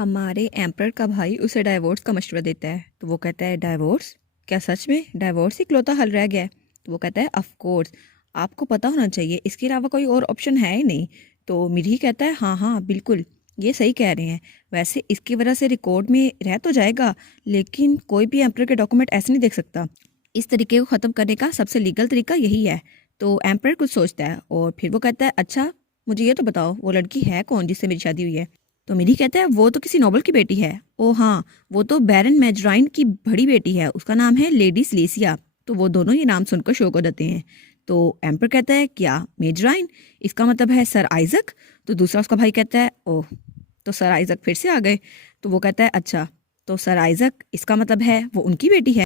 हमारे एम्पर का भाई उसे डाइवोर्स का मशवरा देता है। तो वो कहता है डाइवोर्स? क्या सच में डाइवोर्स ही इकलौता हल रह गया है? तो वो कहता है ऑफ कोर्स, आपको पता होना चाहिए, इसके अलावा कोई और ऑप्शन है ही नहीं। तो मिरी कहता है हाँ हाँ बिल्कुल, ये सही कह रहे हैं। वैसे इसकी वजह से रिकॉर्ड में रह तो जाएगा, लेकिन कोई भी एम्पर के डॉक्यूमेंट ऐसे नहीं देख सकता। इस तरीके को ख़त्म करने का सबसे लीगल तरीका यही है। तो एम्पर कुछ सोचता है और फिर वो कहता है अच्छा मुझे ये तो बताओ वो लड़की है कौन जिससे मेरी शादी हुई है? तो मिरी कहता है वो तो किसी नोबल की बेटी है। ओ हाँ, वो तो बैरन मैजराइन की बड़ी बेटी है, उसका नाम है लेडी सिलेसिया। तो वो दोनों ये नाम सुनकर शौक हो जाते हैं। तो एम्पर कहता है क्या मेजराइन? इसका मतलब है सर आइजक। तो दूसरा उसका भाई कहता है ओह, तो सर आइजक फिर से आ गए। तो वो कहता है अच्छा, तो सर आइजक इसका मतलब है वो उनकी बेटी है।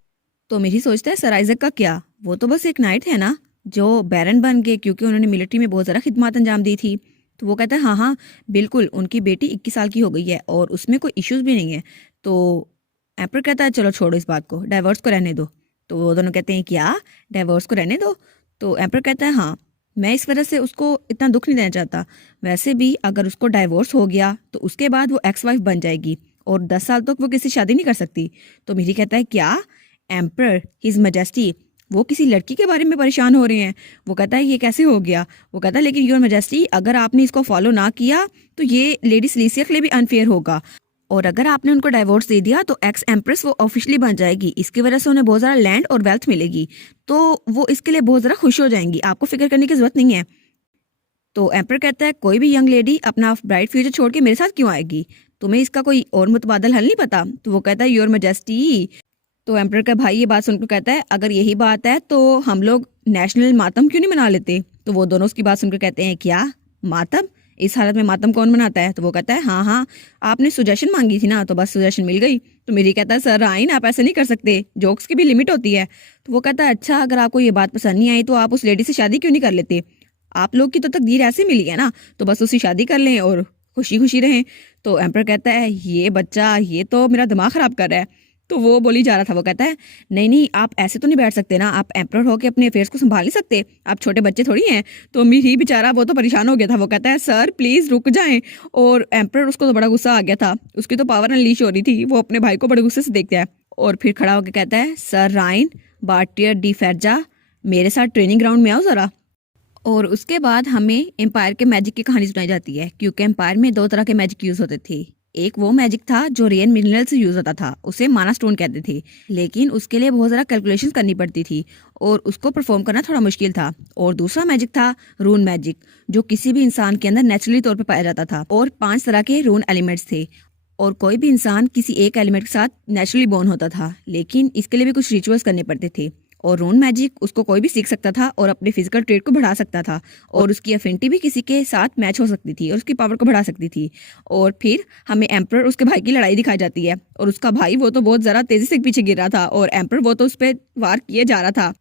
तो मिरी सोचता है सर आइजक का क्या, वो तो बस एक नाइट है ना जो बैरन बन गए क्योंकि उन्होंने मिलिट्री में बहुत ज़्यादा खिदमत अंजाम दी थी। तो वो कहता है हाँ हाँ बिल्कुल, उनकी बेटी 21 साल की हो गई है और उसमें कोई इश्यूज भी नहीं है। तो एम्पर कहता है चलो छोड़ो इस बात को, डाइवोर्स को रहने दो। तो वो दोनों कहते हैं क्या डाइवोर्स को रहने दो? तो एम्पर कहता है हाँ, मैं इस वजह से उसको इतना दुख नहीं देना चाहता। वैसे भी अगर उसको डाइवोर्स हो गया तो उसके बाद वो एक्स वाइफ बन जाएगी और 10 साल तक वो किसी शादी नहीं कर सकती। तो मेरी कहता है क्या एम्पर हिज मैजेस्टी वो किसी लड़की के बारे में परेशान हो रहे हैं? वो कहता है ये कैसे हो गया? वो कहता है लेकिन योर मैजेस्टी अगर आपने इसको फॉलो ना किया तो ये लेडी सिलेसिया के लिए भी अनफेयर होगा, और अगर आपने उनको डाइवोर्स दे दिया तो एक्स एम्प्रेस वो ऑफिशियली बन जाएगी। इसकी वजह से उन्हें बहुत ज़्यादा लैंड और वेल्थ मिलेगी, तो वो इसके लिए बहुत ज़्यादा खुश हो जाएंगी, आपको फिक्र करने की जरूरत नहीं है। तो एम्पर कहता है कोई भी यंग लेडी अपना ब्राइट फ्यूचर छोड़ के मेरे साथ क्यों आएगी? तुम्हें इसका कोई और मुतबादल हल नहीं पता? तो वो कहता है योर मैजेस्टी। तो एम्पर का भाई ये बात सुनकर कहता है अगर यही बात है तो हम लोग नेशनल मातम क्यों नहीं मना लेते? तो वो दोनों उसकी बात सुनकर कहते हैं क्या मातम? इस हालत में मातम कौन मनाता है? तो वो कहता है हाँ हाँ, आपने सुजेशन मांगी थी ना तो बस सुजेशन मिल गई। तो मेरी कहता है सर आइन आप ऐसे नहीं कर सकते, जोक्स की भी लिमिट होती है। तो वो कहता है अच्छा अगर आपको ये बात पसंद नहीं आई तो आप उस लेडी से शादी क्यों नहीं कर लेते? आप लोग की तो तकदीर ऐसे मिली है ना, तो बस उससे शादी कर लें और खुशी खुशी रहें। तो एम्पर कहता है ये बच्चा ये तो मेरा दिमाग खराब कर रहा है। तो वो बोली जा रहा था, वो कहता है नहीं नहीं आप ऐसे तो नहीं बैठ सकते ना, आप एम्पर होके अपने अफेयर्स को संभाल नहीं सकते, आप छोटे बच्चे थोड़ी हैं। तो ही बेचारा वो तो परेशान हो गया था, वो कहता है सर प्लीज रुक जाएं। और एम्पर उसको तो बड़ा गुस्सा आ गया था, उसकी तो पावर अनलीश हो रही थी, वो अपने भाई को बड़े गुस्से से देखता है और फिर खड़ा होकर कहता है सर राइन बार्टियर डी फेरजा, मेरे साथ ट्रेनिंग ग्राउंड में आओ जरा। और उसके बाद हमें एम्पायर के मैजिक की कहानी सुनाई जाती है, क्योंकि एम्पायर में दो तरह के मैजिक यूज होते थे। एक वो मैजिक था जो रेयर मिनरल से यूज होता था, उसे माना स्टोन कहते थे, लेकिन उसके लिए बहुत ज़्यादा कैलकुलेशंस करनी पड़ती थी और उसको परफॉर्म करना थोड़ा मुश्किल था। और दूसरा मैजिक था रून मैजिक, जो किसी भी इंसान के अंदर नेचुरली तौर पर पाया जाता था और 5 तरह के रून एलिमेंट्स थे और कोई भी इंसान किसी एक एलिमेंट के साथ नेचुरली बॉर्न होता था, लेकिन इसके लिए भी कुछ रिचुअल्स करने पड़ते थे। और रून मैजिक उसको कोई भी सीख सकता था और अपने फिजिकल ट्रेड को बढ़ा सकता था और उसकी अफिनिटी भी किसी के साथ मैच हो सकती थी और उसकी पावर को बढ़ा सकती थी। और फिर हमें एम्पर उसके भाई की लड़ाई दिखाई जाती है और उसका भाई वो तो बहुत ज़्यादा तेजी से पीछे गिर रहा था और एम्पर वो तो उस पर वार किए जा रहा था।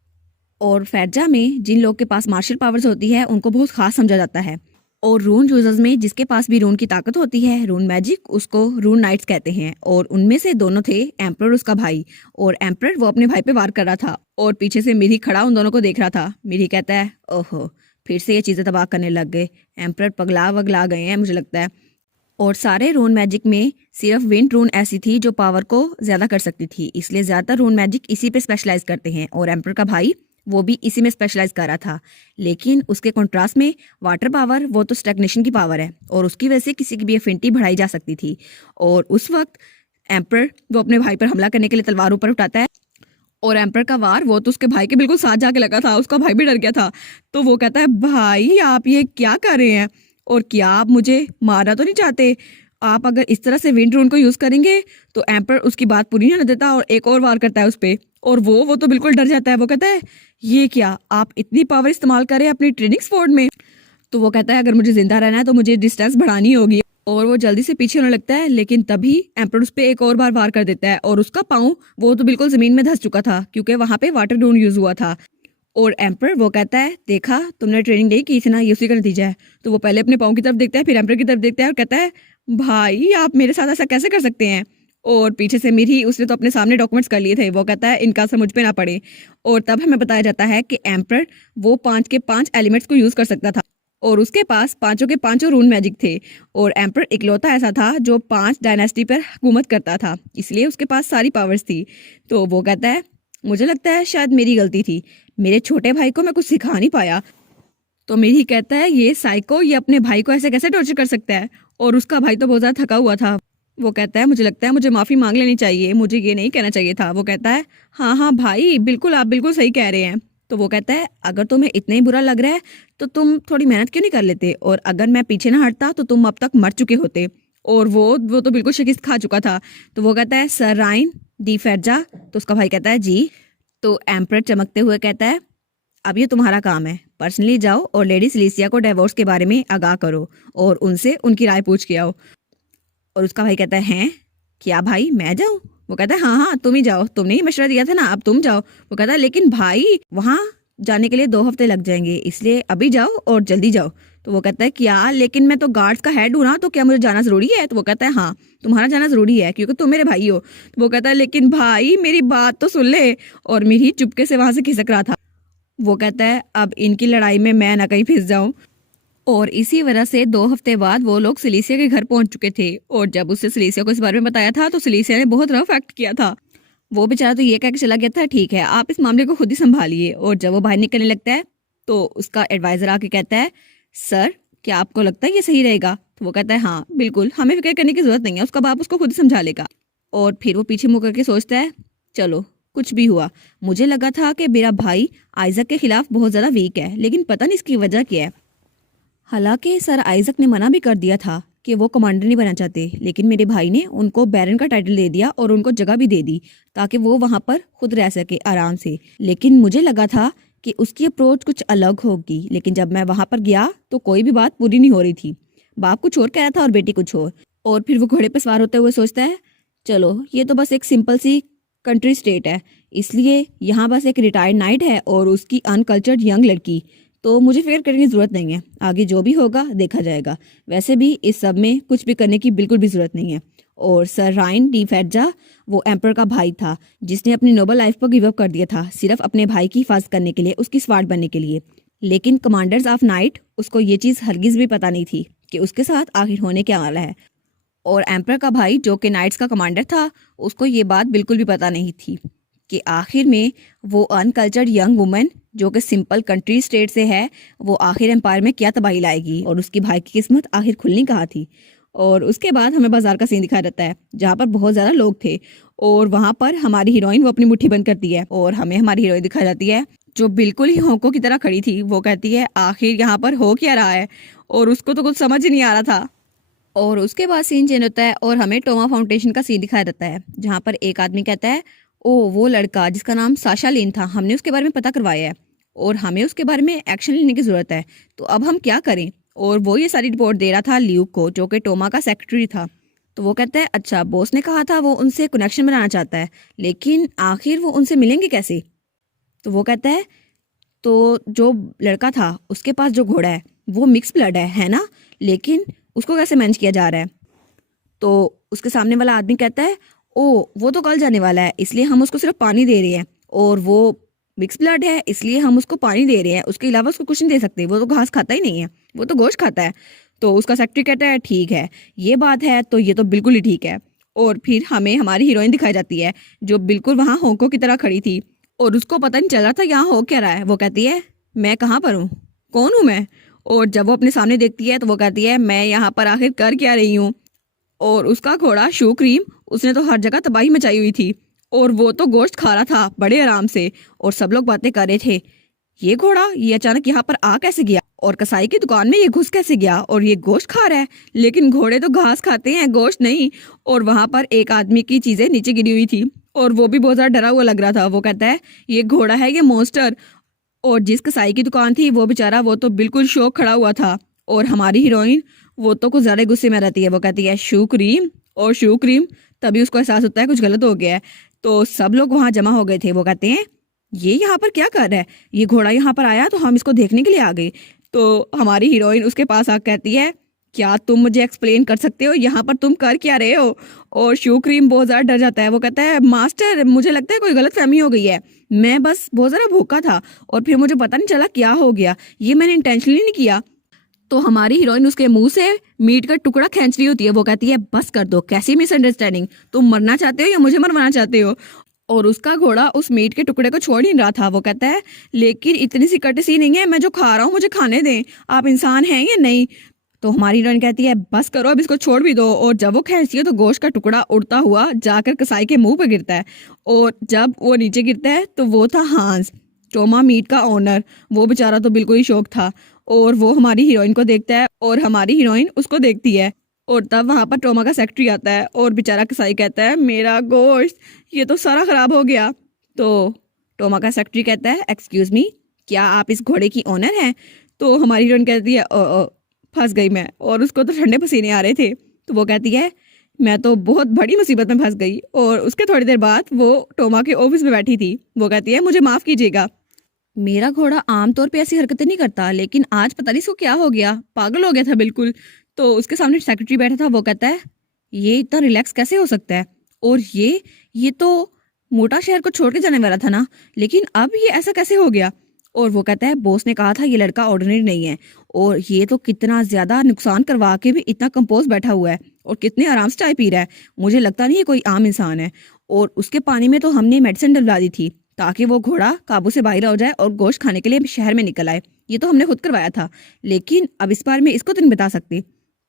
और फैरजा में जिन लोग के पास मार्शल पावर्स होती है उनको बहुत खास समझा जाता है, और रून यूजर्स में जिसके पास भी रून की ताकत होती है, रून मैजिक, उसको रून नाइट्स कहते हैं। और उनमें से दोनों थे एम्पर उसका भाई, और एम्पर वो अपने भाई पे वार कर रहा था और पीछे से मिरी खड़ा उन दोनों को देख रहा था। मिरी कहता है ओहो, फिर से ये चीज़ें तबाह करने लग गए, एम्पर पगला वगला गए हैं मुझे लगता है। और सारे रून मैजिक में सिर्फ विंड रून ऐसी थी जो पावर को ज्यादा कर सकती थी, इसलिए ज्यादातर रून मैजिक इसी पे स्पेशलाइज करते हैं और एम्पर का भाई वो भी इसी में स्पेशलाइज कर रहा था। लेकिन उसके कॉन्ट्रास्ट में वाटर पावर वो तो स्टैग्नेशन की पावर है और उसकी वजह से किसी की भी एफिनिटी बढ़ाई जा सकती थी। और उस वक्त एम्पर वो अपने भाई पर हमला करने के लिए तलवार ऊपर उठाता है और एम्पर का वार वो तो उसके भाई के बिल्कुल साथ जाके लगा था, उसका भाई भी डर गया था। तो वो कहता है भाई आप ये क्या कर रहे हैं और क्या आप मुझे मारना तो नहीं चाहते? आप अगर इस तरह से विंड रून को यूज करेंगे तो एम्पर उसकी बात पूरी नहीं होने देता और एक और वार करता है उस पर। और वो तो बिल्कुल डर जाता है, वो कहता है ये क्या आप इतनी पावर इस्तेमाल करें अपनी ट्रेनिंग स्पोर्ट में? तो वो कहता है अगर मुझे जिंदा रहना है तो मुझे डिस्टेंस बढ़ानी होगी, और वो जल्दी से पीछे होने लगता है। लेकिन तभी एम्पर उस पर एक और बार वार कर देता है और उसका पाँव वो तो बिल्कुल जमीन में धंस चुका था क्योंकि वहां पे वाटर रून यूज हुआ था। और एम्पर वो कहता है देखा तुमने ट्रेनिंग नहीं की थी ना, ये उसी का नतीजा है। तो वो पहले अपने पाँव की तरफ देखता है, फिर एम्पर की तरफ देखता है और कहता है भाई आप मेरे साथ ऐसा कैसे कर सकते हैं? और पीछे से मिरी उसने तो अपने सामने डॉक्यूमेंट्स कर लिए थे, वो कहता है इनका असर मुझ पे ना पड़े। और तब हमें बताया जाता है कि एम्पर वो 5 के 5 एलिमेंट्स को यूज कर सकता था और उसके पास पांचों के पांचों रून मैजिक थे और एम्पर इकलौता ऐसा था जो 5 डायनेस्टी पर हुकूमत करता था, इसलिए उसके पास सारी पावर्स थी। तो वो कहता है मुझे लगता है शायद मेरी गलती थी, मेरे छोटे भाई को मैं कुछ सिखा नहीं पाया। तो मेरी कहता है ये साइको ये अपने भाई को ऐसे कैसे टॉर्चर कर सकता है, और उसका भाई तो बहुत ज़्यादा थका हुआ था। वो कहता है मुझे लगता है मुझे माफ़ी मांग लेनी चाहिए, मुझे ये नहीं कहना चाहिए था। वो कहता है हाँ हाँ भाई बिल्कुल, आप बिल्कुल सही कह रहे हैं। तो वो कहता है अगर तुम्हें इतना ही बुरा लग रहा है तो तुम थोड़ी मेहनत क्यों नहीं कर लेते, और अगर मैं पीछे ना हटता तो तुम अब तक मर चुके होते। और वो तो बिल्कुल शिकस्त खा चुका था। तो वो कहता है सर राइन डी फेरजा। तो उसका भाई कहता है जी। तो एम्परर चमकते हुए कहता है अब ये तुम्हारा काम है, पर्सनली जाओ और लेडी सिलीसिया को डिवोर्स के बारे में आगाह करो और उनसे उनकी राय पूछ के आओ। और उसका भाई कहता है हैं क्या भाई मैं जाऊं? वो कहता है हाँ हाँ तुम ही जाओ, तुमने ही मशवरा दिया था ना, अब तुम जाओ। वो कहता है लेकिन भाई वहाँ जाने के लिए 2 हफ्ते लग जाएंगे, इसलिए अभी जाओ और जल्दी जाओ। तो वो कहता है क्या, लेकिन मैं तो गार्ड्स का हेड हूँ ना, तो क्या मुझे जाना जरूरी है? तो वो कहता है हाँ तुम्हारा जाना जरूरी है क्योंकि तुम मेरे भाई हो। तो वो कहता है लेकिन भाई मेरी बात तो सुन ले। और मीरी चुपके से वहां से खिसक रहा था। वो कहता है अब इनकी लड़ाई में मैं ना कहीं फिस जाऊं। और इसी वजह से 2 हफ्ते बाद वो लोग सिलीसिया के घर पहुंच चुके थे, और जब उससे सिलीसिया को इस बारे में बताया था तो सिलीसिया ने बहुत रफ एक्ट किया था। वो बेचारा तो ये कह के चला गया था ठीक है आप इस मामले को खुद ही संभालिए। और जब वो बाहर निकलने लगता है तो उसका एडवाइजर आके कहता है सर क्या आपको लगता है ये सही रहेगा? तो वो कहता है हाँ बिल्कुल, हमें फिक्र करने की जरूरत नहीं है, उसका बाप उसको खुद ही समझा लेगा। और फिर वो पीछे मुड़ करके सोचता है चलो कुछ भी हुआ, मुझे लगा था कि मेरा भाई आइजक के खिलाफ बहुत ज्यादा वीक है, लेकिन पता नहीं इसकी वजह क्या है। हालांकि सर आइजक ने मना भी कर दिया था कि वो कमांडर नहीं बनना चाहते, लेकिन मेरे भाई ने उनको बैरन का टाइटल दे दिया और उनको जगह भी दे दी ताकि वो वहां पर खुद रह सके आराम से। लेकिन मुझे लगा था कि उसकी अप्रोच कुछ अलग होगी, लेकिन जब मैं वहां पर गया तो कोई भी बात पूरी नहीं हो रही थी। बाप कुछ और कह रहा था और बेटी कुछ और। और फिर वो घोड़े पर सवार होते हुए सोचता है चलो ये तो बस एक सिंपल सी कंट्री स्टेट है, इसलिए यहाँ बस एक रिटायर्ड नाइट है और उसकी अनकल्चर्ड यंग लड़की, तो मुझे फिक्र करने की जरूरत नहीं है, आगे जो भी होगा देखा जाएगा। वैसे भी इस सब में कुछ भी करने की बिल्कुल भी जरूरत नहीं है। और सर राइन डी फेरजा वो एम्पर का भाई था जिसने अपनी नोबल लाइफ को गिव अप कर दिया था सिर्फ अपने भाई की हिफाजत करने के लिए, उसकी स्वाट बनने के लिए। लेकिन कमांडर्स ऑफ नाइट उसको ये चीज़ हरगिज भी पता नहीं थी कि उसके साथ आखिर होने क्या वाला है। और एम्पर का भाई जो कि नाइट्स का कमांडर था उसको ये बात बिल्कुल भी पता नहीं थी कि आखिर में वो अनकल्चर्ड यंग वुमन जो कि सिंपल कंट्री स्टेट से है वो आखिर एम्पायर में क्या तबाही लाएगी और उसकी भाई की किस्मत आखिर खुलनी कहाँ थी। और उसके बाद हमें बाजार का सीन दिखाया जाता है जहाँ पर बहुत ज़्यादा लोग थे, और वहाँ पर हमारी हीरोइन वो अपनी मुट्ठी बंद करती है और हमें हमारी हीरोइन दिखाई जाती है जो बिल्कुल ही होंको की तरह खड़ी थी। वो कहती है आखिर यहाँ पर हो क्या रहा है, और उसको तो कुछ समझ ही नहीं आ रहा था। और उसके बाद सीन चेंज होता है और हमें टोमा फाउंडेशन का सीन दिखाया जाता है जहाँ पर एक आदमी कहता है ओ वो लड़का जिसका नाम साशा लेन था, हमने उसके बारे में पता करवाया है और हमें उसके बारे में एक्शन लेने की जरूरत है, तो अब हम क्या करें? और वो ये सारी रिपोर्ट दे रहा था ल्यूक को जो कि टोमा का सेक्रेटरी था। तो वो कहता है अच्छा बॉस ने कहा था वो उनसे कनेक्शन बनाना चाहता है, लेकिन आखिर वो उनसे मिलेंगे कैसे? तो वो कहता है तो जो लड़का था उसके पास जो घोड़ा है वो मिक्स ब्लड है ना, लेकिन उसको कैसे मैनेज किया जा रहा है? तो उसके सामने वाला आदमी कहता है ओ वो तो कल जाने वाला है इसलिए हम उसको सिर्फ पानी दे रहे हैं, और वो मिक्स ब्लड है इसलिए हम उसको पानी दे रहे हैं, उसके अलावा उसको कुछ नहीं दे सकते, वो तो घास खाता ही नहीं है, वो तो गोश्त खाता है। तो उसका सेक्रेटरी कहता है ठीक है ये बात है तो ये तो बिल्कुल ही ठीक है। और फिर हमें हमारी हीरोइन दिखाई जाती है जो बिल्कुल वहाँ होंको की तरह खड़ी थी और उसको पता नहीं चल रहा था यहाँ हो क्या रहा है। वो कहती है मैं कहाँ पर हूँ, कौन हूँ मैं? और जब वो अपने सामने देखती है तो वो कहती है मैं यहाँ पर आखिर कर क्या रही हूँ? और उसका घोड़ा शू क्रीम उसने तो हर जगह तबाही मचाई हुई थी और वो तो गोश्त खा रहा था बड़े आराम से, और सब लोग बातें कर रहे थे ये घोड़ा ये अचानक यहाँ पर आ कैसे गया, और कसाई की दुकान में ये घुस कैसे गया, और ये गोश्त खा रहा है, लेकिन घोड़े तो घास खाते हैं गोश्त नहीं। और वहां पर एक आदमी की चीजें नीचे गिरी हुई थी और वो भी बहुत ज्यादा डरा हुआ लग रहा था। वो कहता है ये घोड़ा है ये मॉन्स्टर। और जिस कसाई की दुकान थी वो बेचारा वो तो बिल्कुल शौक खड़ा हुआ था, और हमारी हीरोइन वो तो कुछ ज्यादा गुस्से में रहती है। वो कहती है शू क्रीम और शू क्रीम, तभी उसको एहसास होता है कुछ गलत हो गया है। तो सब लोग वहां जमा हो गए थे। वो कहते हैं ये यहाँ पर क्या कर रहा है, ये घोड़ा यहाँ पर आया तो हम इसको देखने के लिए आ गए। तो हमारी हीरोइन उसके पास आकर कहती है क्या तुम मुझे एक्सप्लेन कर सकते हो यहाँ पर तुम कर क्या रहे हो? और शू क्रीम बहुत ज्यादा डर जाता है। वो कहता है मास्टर मुझे लगता है कोई गलत फहमी हो गई है, मैं बस बहुत ज्यादा भूखा था और फिर मुझे पता नहीं चला क्या हो गया, ये मैंने इंटेंशनली नहीं किया। तो हमारी हीरोइन उसके मुंह से मीट का टुकड़ा खींच रही होती है। वो कहती है बस कर दो, कैसी मिसअंडरस्टैंडिंग, तुम मरना चाहते हो या मुझे मरवाना चाहते हो। और उसका घोड़ा उस मीट के टुकड़े को छोड़ नहीं रहा था। वो कहता है लेकिन इतनी सी कटसी नहीं है, मैं जो खा रहा हूँ मुझे खाने दें, आप इंसान हैं या नहीं। तो हमारी हीरोइन कहती है बस करो, अब इसको छोड़ भी दो। और जब वो खींचती है तो गोश्त का टुकड़ा उड़ता हुआ जाकर कसाई के मुंह पर गिरता है। और जब वो नीचे गिरता है तो वो था हांस, टोमा मीट का ओनर। वो बेचारा तो बिल्कुल ही शौक था। और वो हमारी हीरोइन को देखता है और हमारी हीरोइन उसको देखती है। और तब वहां पर टोमा का सेक्रेटरी आता है और बेचारा कसाई कहता है मेरा गोश्त ये तो सारा खराब हो गया। तो टोमा का सेक्रेटरी कहता है एक्सक्यूज मी, क्या आप इस घोड़े की ओनर हैं? तो हमारी हीरोइन कहती है ओ फंस गई मैं। और उसको तो ठंडे पसीने आ रहे थे। तो वो कहती है मैं तो बहुत बड़ी मुसीबत में फंस गई। और उसके थोड़ी देर बाद वो टोमा के ऑफिस में बैठी थी। वो कहती है मुझे माफ कीजिएगा, मेरा घोड़ा आमतौर पे ऐसी हरकतें नहीं करता, लेकिन आज पता नहीं इसको क्या हो गया, पागल हो गया था बिल्कुल। तो उसके सामने सेक्रेटरी बैठा था। वो कहता है ये इतना रिलैक्स कैसे हो सकता है, और ये तो मोटा शहर को छोड़ के जाने वाला था ना, लेकिन अब ये ऐसा कैसे हो गया। और वो कहता है बॉस ने कहा था ये लड़का ऑर्डिनरी नहीं है, और ये तो कितना ज्यादा नुकसान करवा के भी इतना कंपोज बैठा हुआ है और कितने आराम से चाय पी रहा है, मुझे लगता नहीं ये कोई आम इंसान है। और उसके पानी में तो हमने मेडिसिन डलवा दी थी ताकि वो घोड़ा काबू से बाहर हो जाए और गोश्त खाने के लिए शहर में निकल आए। ये तो हमने खुद करवाया था, लेकिन अब इस बारे में इसको तो नहीं बता सकती।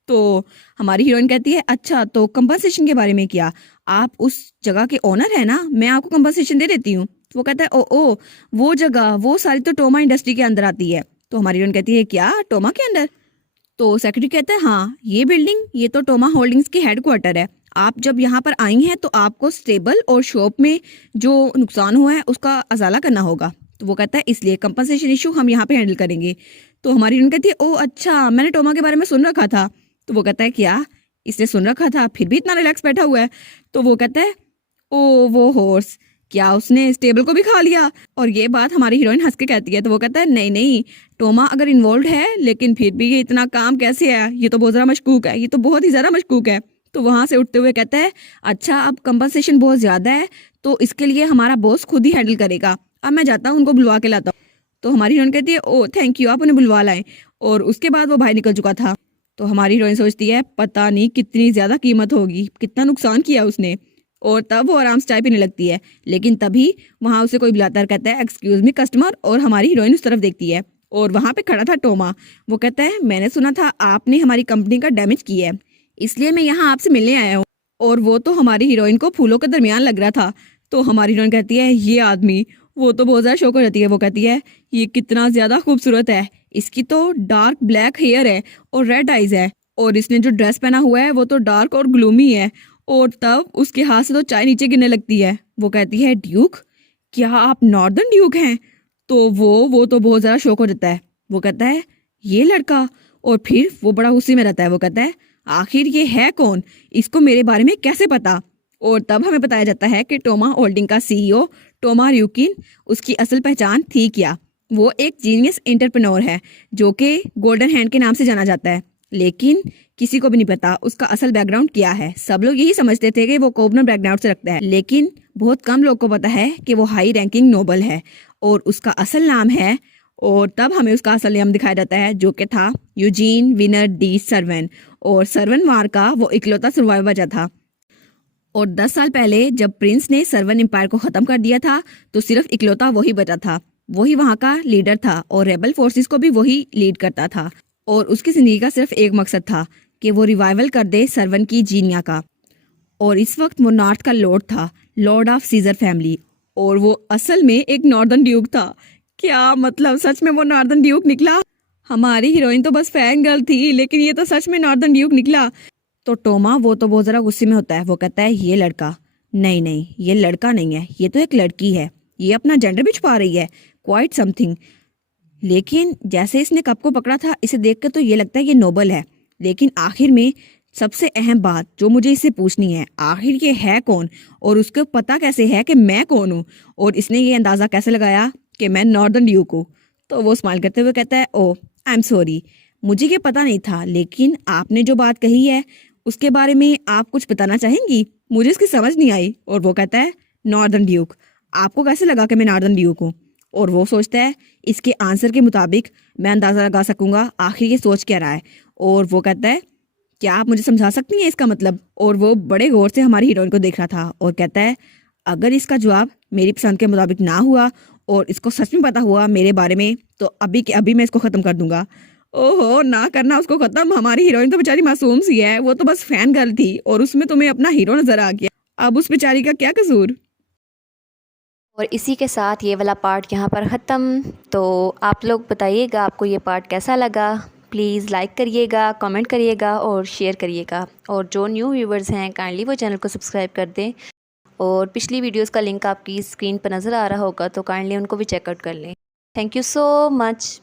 तो हमारी हीरोइन कहती है अच्छा तो कंपनसेशन के बारे में क्या, आप उस जगह के ओनर है ना, मैं आपको कंपनसेशन दे देती हूँ। वो कहता है ओ वो जगह वो सारी तो टोमा इंडस्ट्री के अंदर आती है। तो हमारी हीरोइन कहती है क्या टोमा के अंदर? तो सेक्रेटरी कहता है हाँ ये बिल्डिंग ये तो टोमा होल्डिंग्स की हेडक्वार्टर है, आप जब यहाँ पर आई हैं तो आपको स्टेबल और शॉप में जो नुकसान हुआ है उसका अजाला करना होगा। तो वो कहता है इसलिए कंपनसेशन इशू हम यहाँ पे हैंडल करेंगे। तो हमारी हीरोइन कहती है ओ अच्छा मैंने टोमा के बारे में सुन रखा था। तो वो कहता है क्या इसने सुन रखा था फिर भी इतना रिलैक्स बैठा हुआ है। तो वो कहता है ओ वो हॉर्स, क्या उसने स्टेबल को भी खा लिया? और ये बात हमारी हीरोइन हंस के कहती है। तो वो कहता है नहीं नहीं, टोमा अगर इन्वॉल्व है लेकिन फिर भी ये इतना काम कैसे है, ये तो बहुत ज़्यादा मशकूक है, ये तो बहुत ही ज़्यादा मशकूक है। तो वहां से उठते हुए कहता है अच्छा अब कंपनसेशन बहुत ज़्यादा है तो इसके लिए हमारा बॉस खुद ही हैंडल करेगा, अब मैं जाता हूँ उनको बुलवा के लाता हूँ। तो हमारी हीरोइन कहती है ओ थैंक यू, आप उन्हें बुलवा लाएं। और उसके बाद वो भाई निकल चुका था। तो हमारी हीरोइन सोचती है पता नहीं कितनी ज़्यादा कीमत होगी, कितना नुकसान किया उसने। और तब वो आराम से चाय पीने लगती है, लेकिन तभी वहां उसे कोई बुलाता है, कहता है एक्सक्यूज मी कस्टमर। और हमारी हीरोइन उस तरफ देखती है और वहां पे खड़ा था टोमा। वो कहता है मैंने सुना था आपने हमारी कंपनी का डैमेज किया है, इसलिए मैं यहाँ आपसे मिलने आया हूँ। और वो तो हमारी हीरोइन को फूलों के दरमियान लग रहा था। तो हमारी हीरोइन कहती है ये आदमी, वो तो बहुत ज्यादा शौक हो जाती है। वो कहती है ये कितना ज्यादा खूबसूरत है, इसकी तो डार्क ब्लैक हेयर है और रेड आइज है, और इसने जो ड्रेस पहना हुआ है वो तो डार्क और ग्लूमी है। और तब उसके हाथ से तो चाय नीचे गिरने लगती है। वो कहती है ड्यूक, क्या आप नॉर्दर्न ड्यूक हैं? तो वो तो बहुत ज़्यादा शौक हो जाता है। वो कहता है ये लड़का, और फिर वो बड़ा गुस्से में रहता है। वो कहता है आखिर ये है कौन, इसको मेरे बारे में कैसे पता? और तब हमें बताया जाता है कि टोमा होल्डिंग का सीईओ टोमा र्यूकिन, उसकी असल पहचान थी क्या, वो एक जीनियस एंटरप्रेन्योर है जो कि गोल्डन हैंड के नाम से जाना जाता है, लेकिन किसी को भी नहीं पता उसका असल बैकग्राउंड क्या है। सब लोग यही समझते थे कि वो कोबनर बैकग्राउंड से रखता है, लेकिन बहुत कम लोग को पता है कि वो हाई रैंकिंग नोबल है और उसका असल नाम है। और तब हमें उसका असल नाम दिखाया जाता है जो कि था यूजीन विनर डी सर्वन। और सर्वन वार का वो इकलौता सर्वाइवर बचा था। और 10 साल पहले जब प्रिंस ने सर्वन एम्पायर को खत्म कर दिया था तो सिर्फ इकलौता वही बचा था, वही वहां का लीडर था और रेबल फोर्सेस को भी वही लीड करता था। और उसकी जिंदगी का सिर्फ एक मकसद था कि वो रिवाइवल कर दे सर्वन की जीनिया का। और इस वक्त वो नॉर्थ का लॉर्ड था, लॉर्ड ऑफ सीजर फैमिली, और वो असल में एक नॉर्दर्न ड्यूक था। क्या मतलब सच में वो नॉर्दर्न ड्यूक निकला? हमारी हीरोइन तो बस फैन गर्ल थी, लेकिन ये तो सच में नॉर्दर्न ड्यूक निकला। तो टोमा वो तो बहुत जरा गुस्से में होता है। वो कहता है ये लड़का, नहीं नहीं ये लड़का नहीं है, ये तो एक लड़की है, ये अपना जेंडर भी छुपा रही है, क्वाइट समथिंग। लेकिन जैसे इसने कप को पकड़ा था इसे देखकर तो ये लगता है ये नोबल है। लेकिन आखिर में सबसे अहम बात जो मुझे इससे पूछनी है, आखिर ये है कौन और उसको पता कैसे है कि मैं कौन हूँ, और इसने ये अंदाजा कैसे लगाया कि मैं नॉर्दर्न ड्यूक हूँ? तो वो स्माइल करते हुए कहता है ओ आई एम सॉरी, मुझे ये पता नहीं था, लेकिन आपने जो बात कही है उसके बारे में आप कुछ बताना चाहेंगी? मुझे इसकी समझ नहीं आई। और वो कहता है नॉर्दर्न ड्यूक, आपको कैसे लगा कि मैं नॉर्दर्न ड्यूक हूँ? और वो सोचता है इसके आंसर के मुताबिक मैं अंदाज़ा लगा सकूंगा आखिर ये सोच क्या रहा है। और वो कहता है क्या आप मुझे समझा सकती हैं इसका मतलब। और वो बड़े गौर से हमारी हीरोइन को देख रहा था और कहता है अगर इसका जवाब मेरी पसंद के मुताबिक ना हुआ और इसको सच में पता हुआ मेरे बारे में तो अभी के अभी मैं इसको ख़त्म कर दूंगा। ओहो ना करना उसको ख़त्म, हमारी हीरोइन तो बेचारी मासूम सी है, वो तो बस फैन गर्ल थी और उसमें तुम्हें अपना हीरो नजर आ गया, अब उस बेचारी का क्या कसूर। और इसी के साथ ये वाला पार्ट यहाँ पर ख़त्म। तो आप लोग बताइएगा आपको ये पार्ट कैसा लगा। प्लीज़ लाइक करिएगा, कमेंट करिएगा और शेयर करिएगा। और जो न्यू व्यूवर्स हैं काइंडली वो चैनल को सब्सक्राइब कर दें। और पिछली वीडियोस का लिंक आपकी स्क्रीन पर नज़र आ रहा होगा तो काइंडली उनको भी चेकआउट कर लें। Thank you so much.